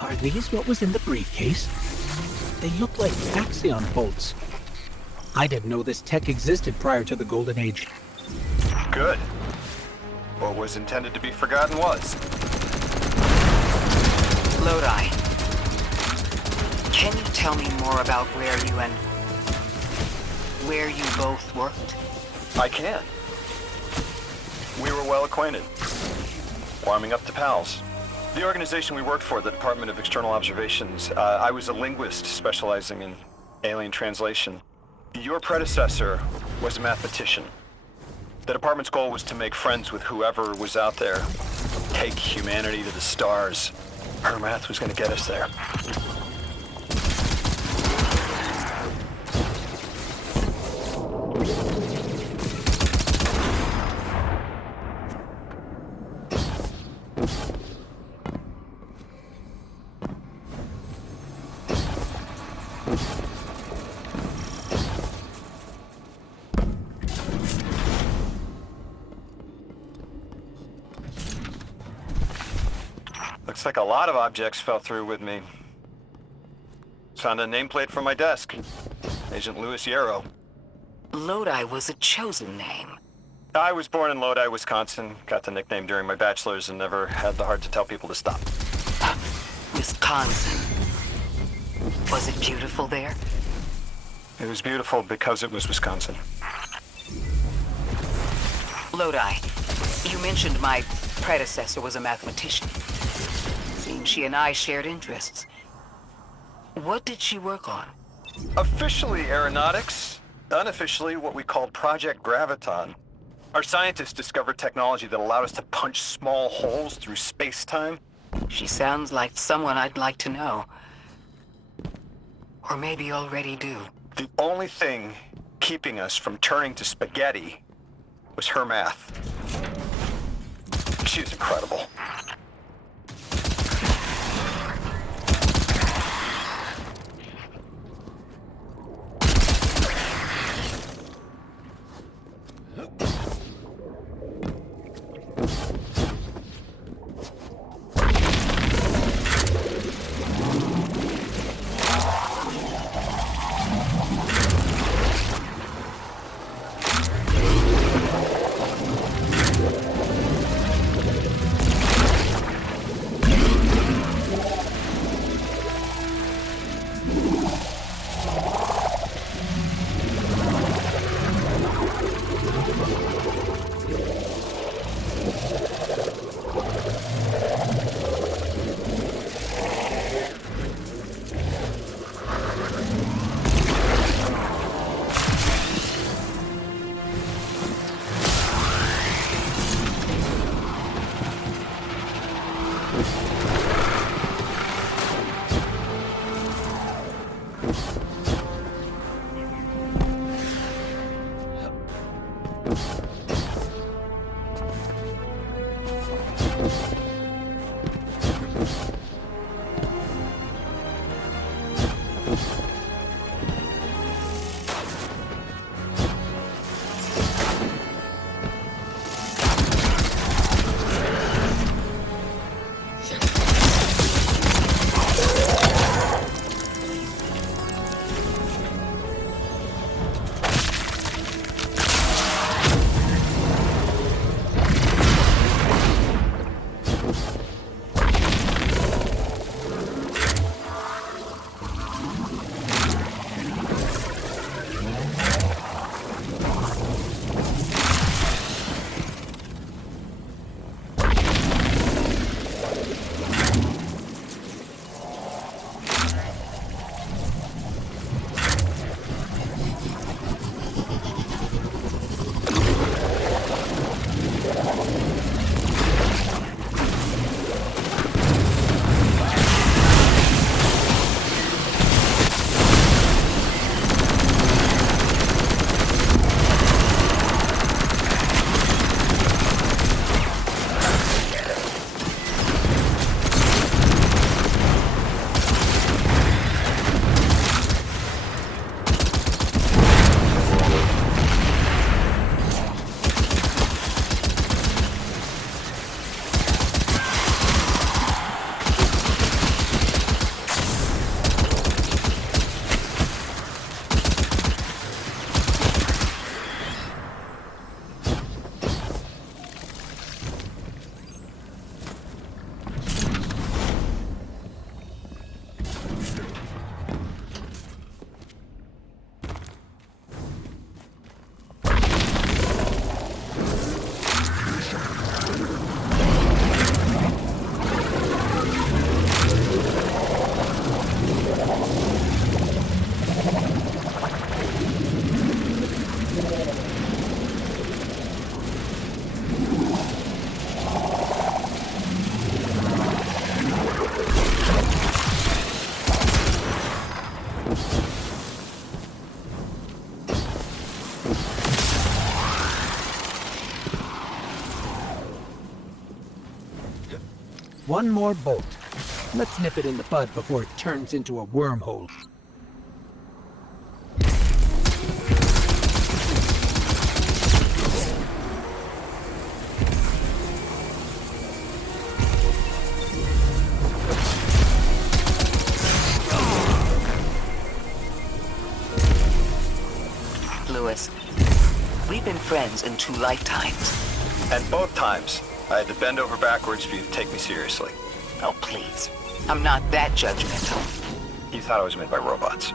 Are these what was in the briefcase? They look like Axion bolts. I didn't know this tech existed prior to the Golden Age. Good. What was intended to be forgotten was. Lodi, can you tell me more about where you both worked? I can. We were well acquainted. Warming up to pals. The organization we worked for, the Department of External Observations, I was a linguist specializing in alien translation. Your predecessor was a mathematician. The department's goal was to make friends with whoever was out there. Take humanity to the stars. Her math was going to get us there. Looks like a lot of objects fell through with me. Found a nameplate from my desk. Agent Louis Yarrow. Lodi was a chosen name. I was born in Lodi, Wisconsin. Got the nickname during my bachelor's and never had the heart to tell people to stop. Wisconsin. Was it beautiful there? It was beautiful because it was Wisconsin. Lodi, you mentioned my predecessor was a mathematician. Seems she and I shared interests. What did she work on? Officially aeronautics, unofficially what we called Project Graviton. Our scientists discovered technology that allowed us to punch small holes through space-time. She sounds like someone I'd like to know. Or maybe already do. The only thing keeping us from turning to spaghetti was her math. She was incredible. One more bolt. Let's nip it in the bud before it turns into a wormhole. Lewis, we've been friends in 2 lifetimes. And both times, I had to bend over backwards for you to take me seriously. Oh, please. I'm not that judgmental. You thought I was made by robots.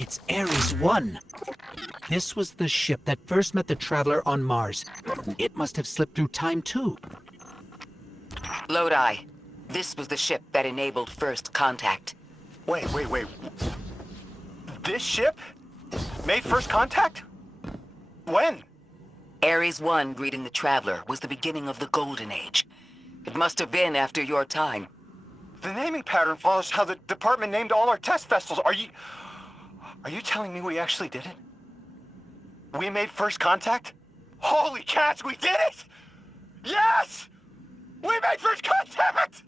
It's Ares 1. This was the ship that first met the Traveler on Mars. It must have slipped through time too. Lodi, this was the ship that enabled first contact. Wait. This ship? Made first contact? When? Ares 1 greeting the Traveler was the beginning of the Golden Age. It must have been after your time. The naming pattern follows how the department named all our test vessels. Are you telling me we actually did it? We made first contact? Holy cats, we did it! Yes! We made first contact!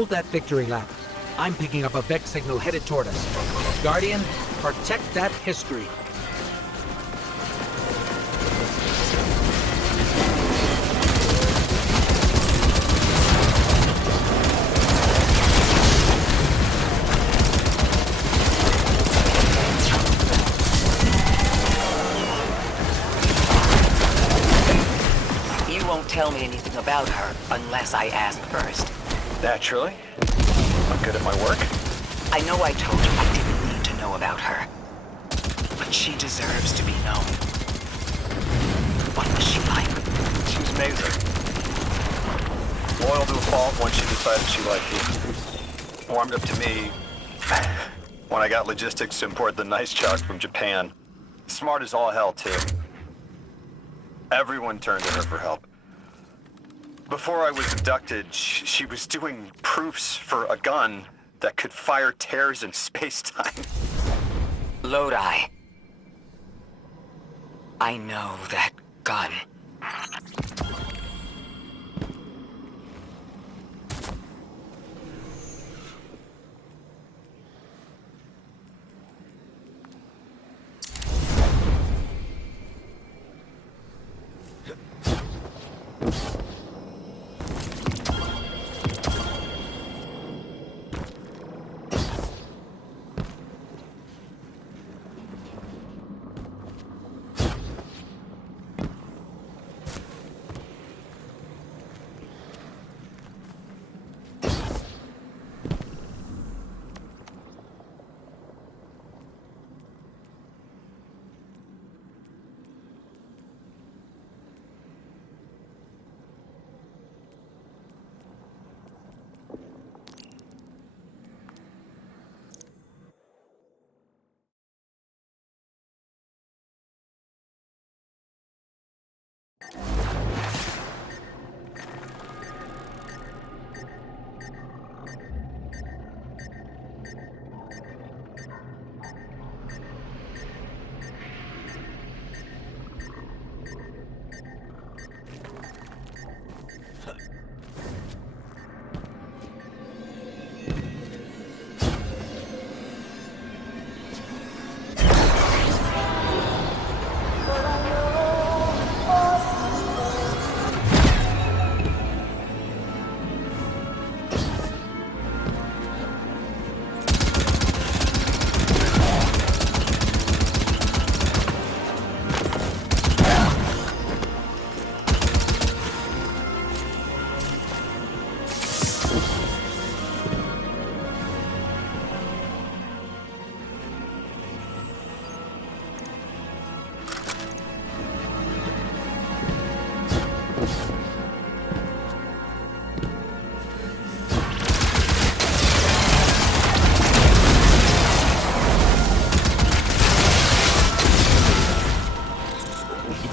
Hold that victory lap. I'm picking up a Vex signal headed toward us. Guardian, protect that history. You won't tell me anything about her unless I ask first. Naturally. I'm good at my work. I know I told you I didn't need to know about her, but she deserves to be known. What was she like? She's amazing. Loyal to a fault once she decided she liked you. Warmed up to me when I got logistics to import the nice chuck from Japan. Smart as all hell, too. Everyone turned to her for help. Before I was abducted, she was doing proofs for a gun that could fire tears in space-time. Lodi. I know that gun.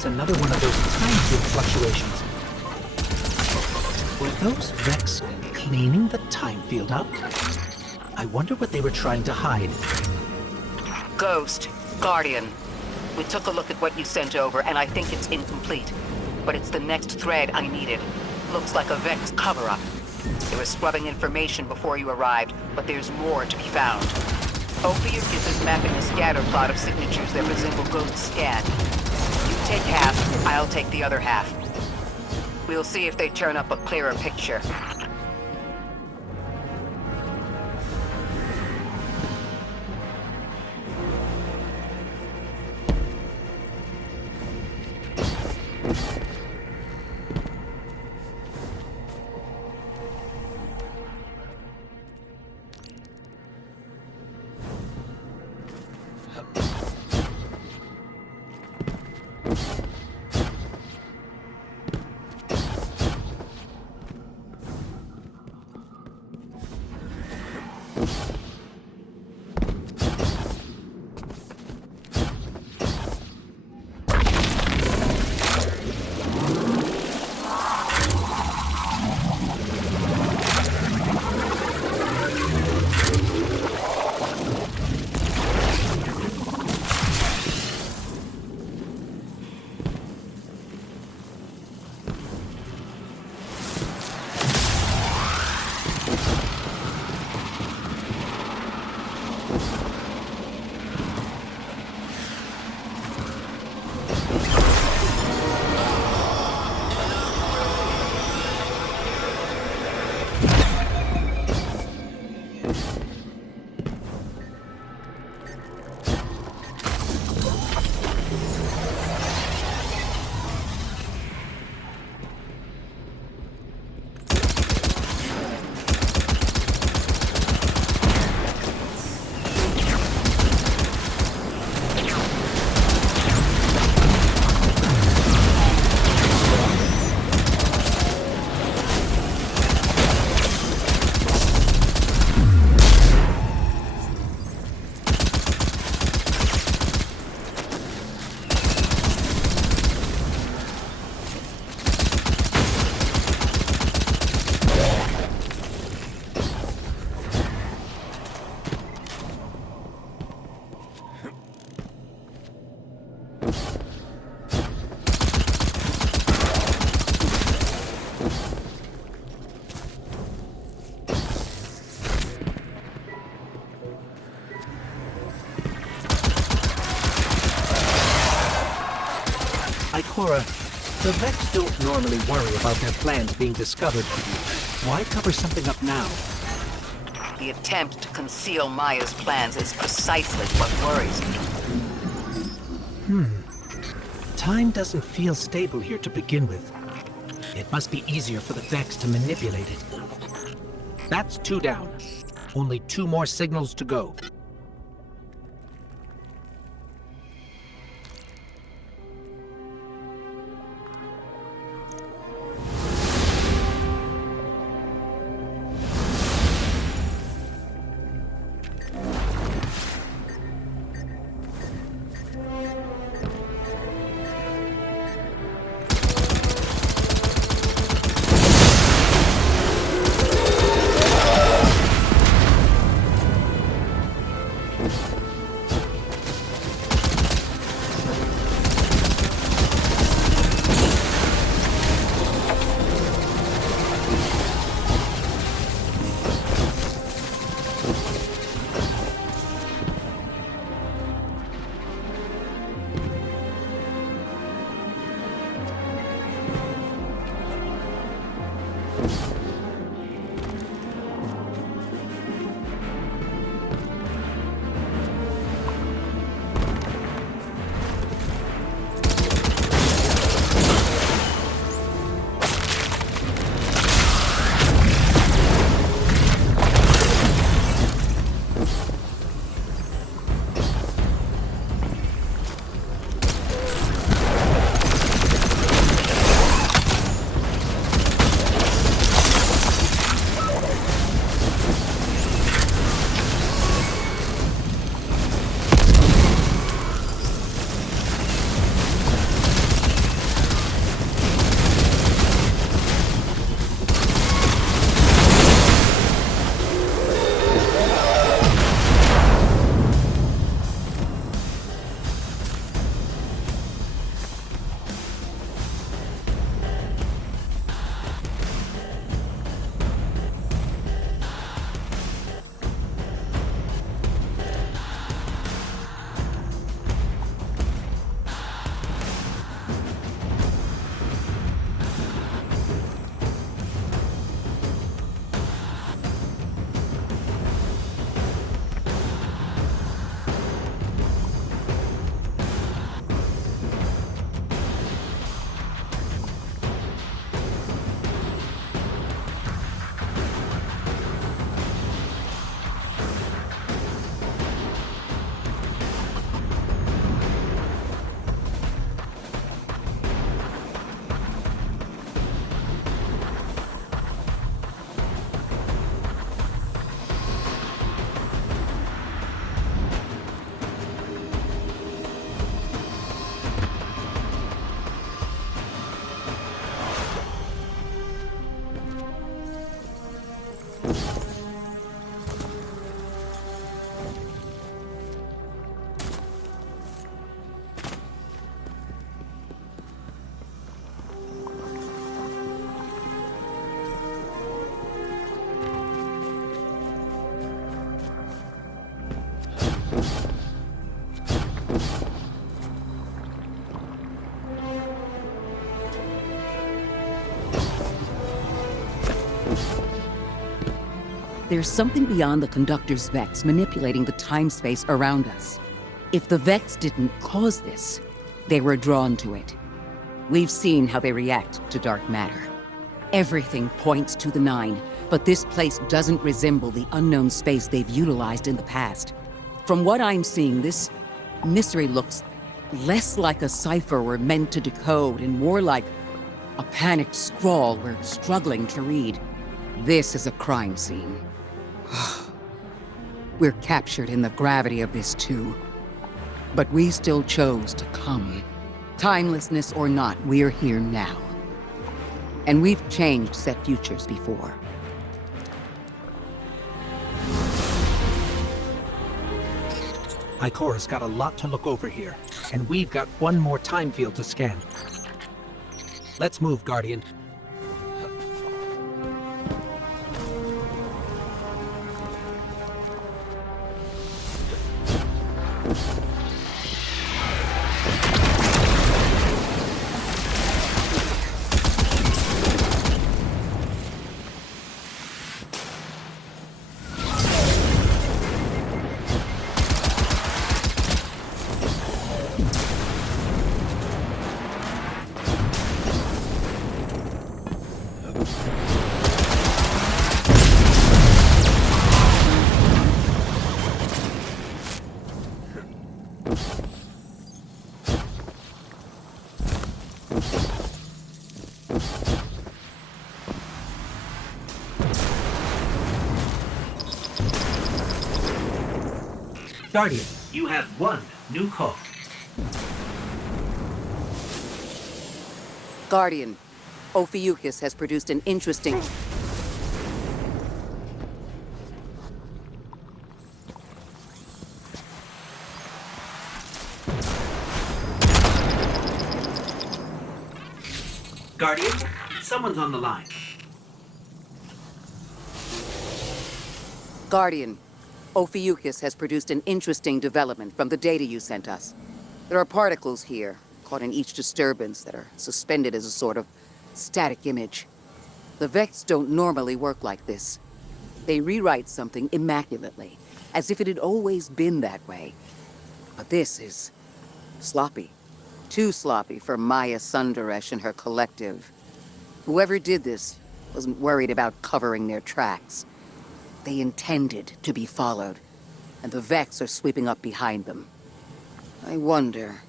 Another one of those time field fluctuations. Were those Vex cleaning the time field up? I wonder what they were trying to hide. Ghost, Guardian. We took a look at what you sent over, and I think it's incomplete. But it's the next thread I needed. Looks like a Vex cover-up. They were scrubbing information before you arrived, but there's more to be found. Ophiuchus is mapping a scatter plot of signatures that resemble Ghost's scan. You take half, I'll take the other half. We'll see if they turn up a clearer picture. Ikora, the Vex don't normally worry about their plans being discovered. Why cover something up now? The attempt to conceal Maya's plans is precisely what worries me. Time doesn't feel stable here to begin with. It must be easier for the Vex to manipulate it. That's 2 down. Only 2 more signals to go. There's something beyond the Conductor's Vex manipulating the time-space around us. If the Vex didn't cause this, they were drawn to it. We've seen how they react to dark matter. Everything points to the Nine, but this place doesn't resemble the unknown space they've utilized in the past. From what I'm seeing, this mystery looks less like a cipher we're meant to decode and more like a panicked scrawl we're struggling to read. This is a crime scene. We're captured in the gravity of this too. But we still chose to come. Timelessness or not, we're here now. And we've changed set futures before. Ikora's got a lot to look over here, and we've got one more time field to scan. Let's move, Guardian. Guardian, you have one new call. Guardian, Ophiuchus has produced an interesting... Guardian, someone's on the line. Guardian, Ophiuchus has produced an interesting development from the data you sent us. There are particles here, caught in each disturbance, that are suspended as a sort of static image. The Vex don't normally work like this. They rewrite something immaculately, as if it had always been that way. But this is sloppy. Too sloppy for Maya Sundaresh and her collective. Whoever did this wasn't worried about covering their tracks. They intended to be followed, and the Vex are sweeping up behind them. I wonder...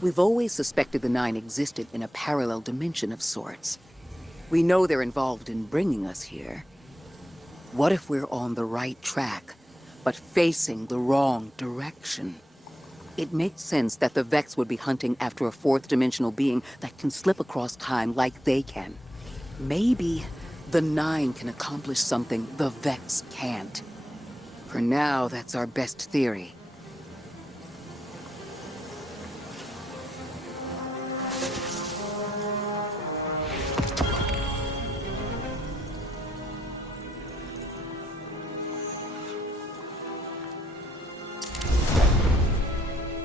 We've always suspected the Nine existed in a parallel dimension of sorts. We know they're involved in bringing us here. What if we're on the right track, but facing the wrong direction? It makes sense that the Vex would be hunting after a fourth-dimensional being that can slip across time like they can. Maybe the Nine can accomplish something the Vex can't. For now, that's our best theory.